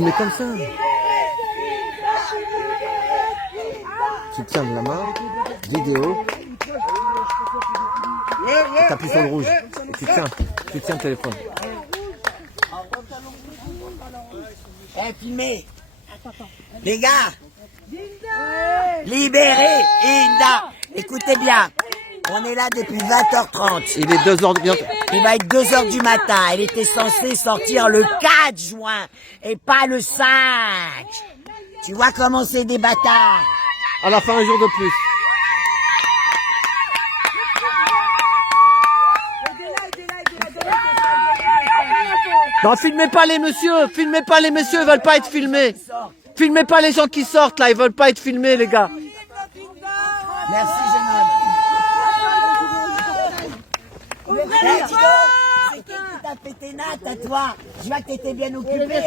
Mais comme ça. Tu tiens de la main, vidéo. T'appuies sur le rouge. Et tu tiens le téléphone. Eh, filmez. Les gars, libérez Inda. Écoutez bien, on est là depuis 20h30. Il est 2h du matin. Il va être 2h du matin. Elle était censée sortir le 4 juin et pas le 5. Tu vois comment c'est des bâtards. À la fin, un jour de plus. Non, filmez pas les messieurs, ils veulent pas être filmés. Filmez pas les gens qui sortent là, ils veulent pas être filmés les gars. Merci, jeune homme. Eh, dis donc, c'est qui t'a fait tes nattes à toi? Je vois que t'étais bien occupé.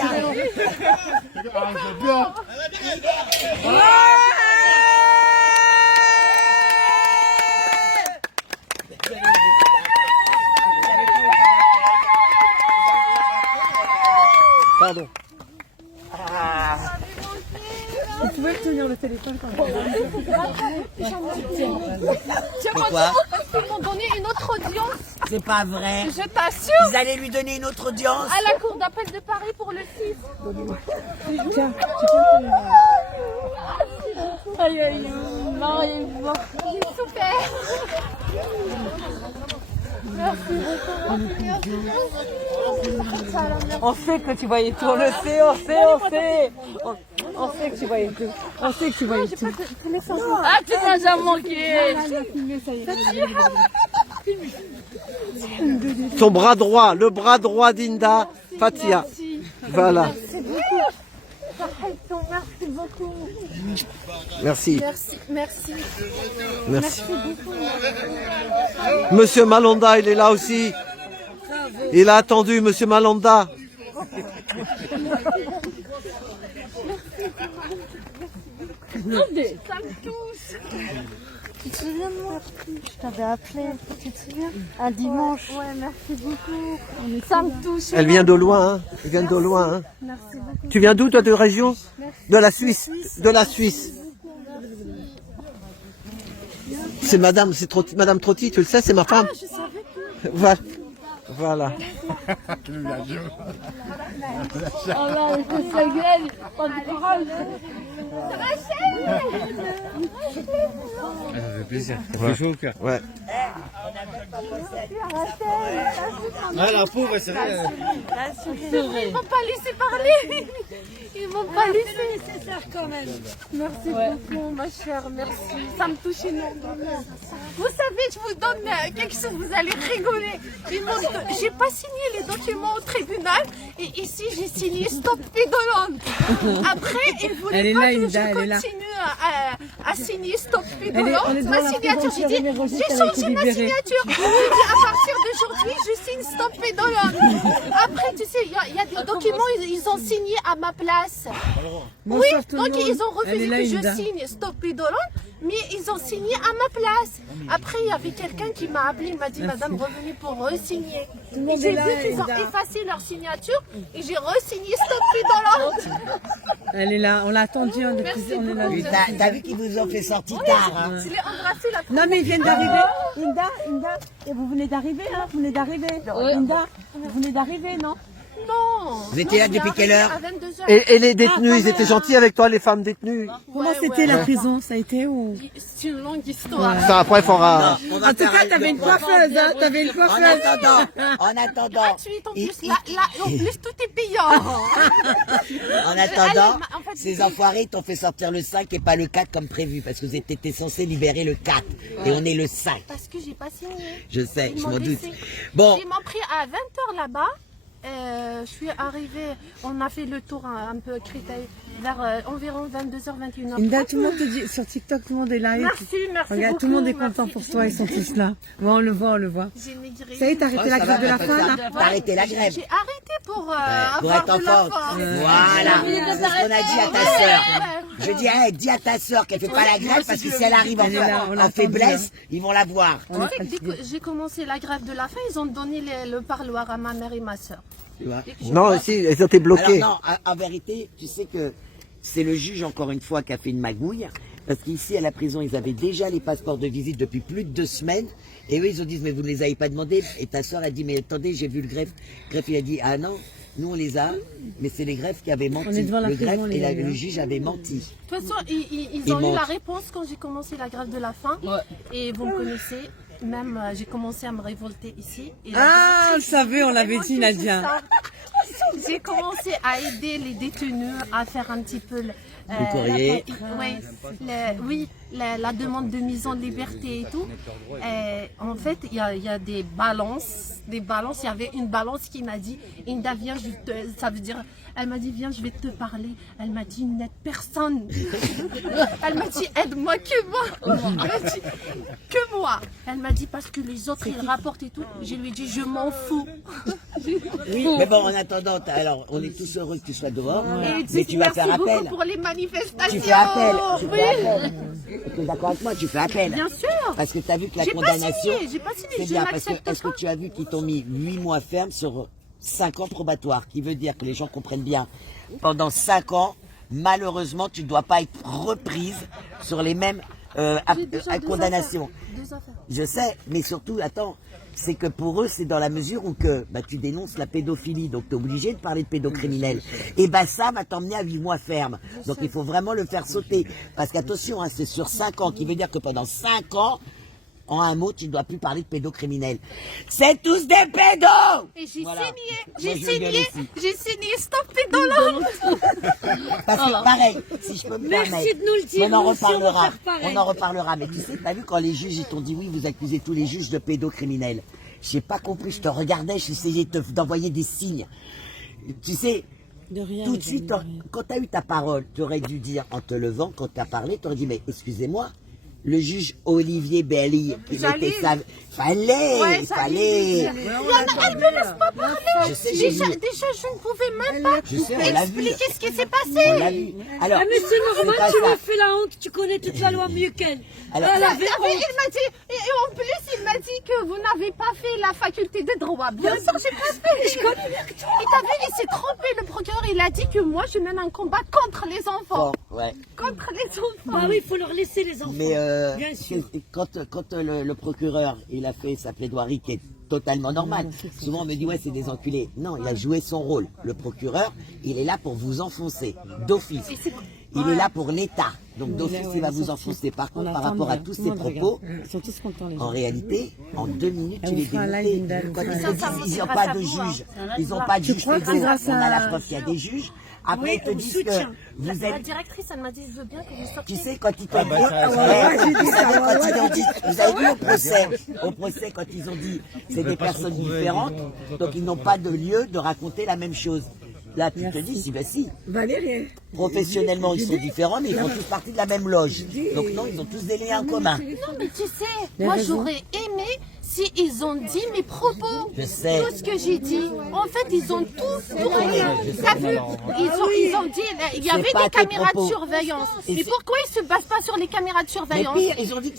Pardon. Vous pouvez tenir le téléphone quand même. Pourquoi? Ils m'ont donné une autre audience, C'est pas vrai. je t'assure, Vous allez lui donner une autre audience. à la cour d'appel de Paris pour le 6. Tiens, tu peux tenir. Aïe aïe, Marie, j'ai souffert. On sait que tu voyais tout, on le sait, on sait. On sait que tu voyais tout. On sait que tu voyais tout. Ah, tu m'as jamais manqué. Son bras droit, le bras droit d'Inda, Fatia. Voilà. Merci beaucoup. Merci. Merci. Merci. Monsieur Malonda, il est là aussi. Il a attendu, Monsieur Malonda. Ça me touche. Tu te souviens de moi? Je t'avais appelé, tu te souviens? Un dimanche. Ouais, merci beaucoup. Ça me touche. Elle vient de loin, hein. Elle vient de loin, hein. Merci beaucoup. Tu viens d'où, toi, de région? De la Suisse. De la Suisse. C'est Madame, Madame Trotti, tu le sais, c'est ma femme. Voilà. Voilà. Oh là, il fait sa gueule. Pas de parole. Ça fait plaisir. Ça fait chaud au cœur. Ouais. Ah, la pauvre, c'est vrai. Ils m'ont pas laissé parler. Ils m'ont pas laissé. Quand même. Merci beaucoup, ma chère. Merci. Ça me touche énormément. Vous savez, je vous donne quelque chose, vous allez rigoler. J'ai pas signé les documents au tribunal et ici j'ai signé Stop Pédolone. Après, ils voulaient pas que je continue à signer Stop Pédolone. Ma signature, j'ai dit, j'ai changé ma signature. J'ai dit, à partir d'aujourd'hui, je signe Stop Pédolone. Après, tu sais, il y a des documents, ils ont signé à ma place. Oui, donc ils ont refusé que je signe Stop Pédolone, mais ils ont signé à ma place. Après, il y avait quelqu'un qui m'a appelé, il m'a dit, Madame, revenez pour re-signer. Et j'ai vu qu'ils ont effacé leur signature et j'ai re-signé Stop Pédolone. Elle est là, on l'a attendue hein, depuis. On est là. Oui, t'as vu qu'ils vous ont fait sortir tard, hein? Je l'ai embrassé la Non mais ils viennent d'arriver. Inda, et vous venez d'arriver, hein? Vous venez d'arriver. Inda, vous venez d'arriver, non? Non. Vous étiez là depuis quelle heure? À 22h. Et les détenus, ils étaient gentils avec toi, les femmes détenues? Comment c'était la prison? Ça a été où? C'est une longue histoire. Ça, après, il faudra... On En tout cas, t'avais une coiffeuse, hein? T'avais une coiffeuse. En attendant, Gratuite, en plus, là, en plus, tout est payant. en attendant, En fait, ces enfoirés t'ont fait sortir le 5 et pas le 4 comme prévu, parce que vous étiez censé libérer le 4 et on est le 5. Parce que j'ai pas signé. Je sais, Ils je m'ont m'en doute. laissé. Bon, Ils m'ont pris à 20h là-bas. Je suis arrivée, on a fait le tour un peu créteil vers environ 22h, 21h. Inda, tout le monde te dit, sur TikTok, tout le monde est là. Merci Regarde, beaucoup. tout le monde est content merci. pour toi, ils sont tous là. Ouais, on le voit, on le voit. J'ai maigri. Ça y est, t'as arrêté la ça grève de va, la faim, là? t'as arrêté la grève. J'ai arrêté pour Pour avoir être en de la forme. force. Voilà, c'est ce qu'on a dit à ta sœur. Je dis, hey, dis à ta sœur qu'elle fait pas la grève parce que si elle arrive en faiblesse, ils vont la voir. Tu sais, dès que j'ai commencé la grève de la faim, ils ont donné le parloir à ma mère et ma soeur. Tu vois. Non, si, elles ont été bloquées. Alors non, en vérité, tu sais que c'est le juge, encore une fois, qui a fait une magouille. Parce qu'ici, à la prison, ils avaient déjà les passeports de visite depuis plus de 2 semaines. Et eux, ils ont dit, mais vous ne les avez pas demandés. Et ta soeur a dit, mais attendez, j'ai vu le greffe. Le greffe, il a dit, ah non, nous, on les a. Mais c'est les greffes qui avaient menti. Le greffe et le juge avaient menti. De toute façon, ils ont eu la réponse quand j'ai commencé la grève de la faim. Et vous me connaissez, même j'ai commencé à me révolter ici. Et Ah, je savais, on l'avait dit, Nadia. J'ai commencé à aider les détenus à faire un petit peu courrier. la demande de mise en liberté et tout. En fait, il y a des balances. Il y avait une balance qui m'a dit, Inda, viens, ça veut dire, elle m'a dit, viens, je vais te parler. Elle m'a dit, n'aide personne. Elle m'a dit, aide-moi que moi. Elle m'a dit, que moi. Elle m'a dit, parce que les autres, ils rapportent et tout. Je lui ai dit, je m'en fous. Oui, mais bon, en attendant, alors, on est tous heureux que tu sois dehors. Et Mais tu vas faire merci appel. beaucoup pour les manifestations. Tu fais appel. Tu Oui. fais appel. Tu es d'accord avec moi, tu fais appel. Bien sûr. Parce que tu as vu que la J'ai pas condamnation. signé, j'ai pas signé, C'est je bien, parce que n'accepte est-ce que pas. tu as vu qu'ils t'ont mis 8 mois ferme sur 5 ans probatoires, qui veut dire que les gens comprennent bien. Pendant 5 ans, malheureusement, tu ne dois pas être reprise sur les mêmes J'ai déjà condamnations. deux affaires. Je sais, mais surtout, attends, c'est que pour eux, c'est dans la mesure où que tu dénonces la pédophilie, donc tu es obligé de parler de pédocriminel. Et ça va t'emmener à 8 mois ferme. Donc il faut vraiment le faire sauter. Parce qu'attention, hein, c'est sur 5 ans, qui veut dire que pendant 5 ans, en un mot, tu ne dois plus parler de pédocriminels. C'est tous des pédos! Et j'ai Voilà. signé, Moi, je gueule aussi. j'ai signé, stop pédologue. Parce que pareil, si je peux me permettre, de nous le dire, on en nous aussi, on va reparlera. faire pareil. On en reparlera. Mais tu sais, t'as vu quand les juges ils t'ont dit oui, vous accusez tous les juges de pédocriminels. J'ai pas compris, je te regardais, j'essayais d'envoyer des signes. Tu sais, tout de suite, quand tu as eu ta parole, tu aurais dû dire en te levant, quand tu as parlé, tu aurais dit mais excusez-moi. Le juge Olivier Belli, il était ça. Fallait. Elle me laisse pas parler. Je sais, j'ai Déjà, vu. je ne pouvais même pas Je sais, on l'a vu. expliquer ce qui s'est On passé. l'a vu. Alors, Ah mais c'est normal, pas tu ça. me fais la honte, tu connais toute la loi mieux qu'elle. Alors, Elle avait Il honte. m'a dit, et en plus, il m'a dit que vous n'avez pas fait la faculté de droit. Bien sûr, j'ai pas fait. Je connais bien que toi. Et t'as vu, il s'est trompé, le procureur. Il a dit que moi, je mène un combat contre les enfants. bon, ouais. Contre les enfants. Bah oui, il faut leur laisser les enfants. Mais Bien sûr. quand le procureur il a fait sa plaidoirie qui est totalement normale, souvent on me dit ouais c'est des enculés. Non, il a joué son rôle. Le procureur, il est là pour vous enfoncer d'office. Il est là pour l'État. Donc d'office il va vous enfoncer. Par contre, par rapport à tous ces propos, Ils sont tous contents, les gens. en réalité, en 2 minutes, tu vous les fera un démontais. live, Linda. Quand ils Ça, te ça, disent c'est ils n'ont grâce pas à de vous, hein. juge, ils n'ont pas de juge crois que c'est pédo, grâce on a la à- preuve qu'il y a des juges. Après, Oui, ils te on disent soutient. que vous La êtes... directrice, elle m'a dit, je veux bien que vous Tu sortiez. sais, quand ils t'ont dit... bah, ça, Vous savez, quand ils ont dit... Vous avez vu au procès, quand ils ont dit c'est des pas se personnes retrouver, différentes, ils vont- donc ils n'ont pas de lieu de raconter la même chose. Là, tu te dis, si, ben si. Valérie. Professionnellement, ils sont différents, mais ils font tous partie de la même loge. Donc non, ils ont tous des liens en commun. Non, mais tu sais, moi j'aurais aimé si ils ont dit mes propos. Je sais. Tout ce que j'ai dit. En fait, ils ont tout tourné. T'as vu? Ils ont dit, il y C'est avait pas des tes caméras propos. de surveillance. Et Mais c'est- pourquoi ils se basent pas sur les caméras de Mais surveillance? pire, ils ont dit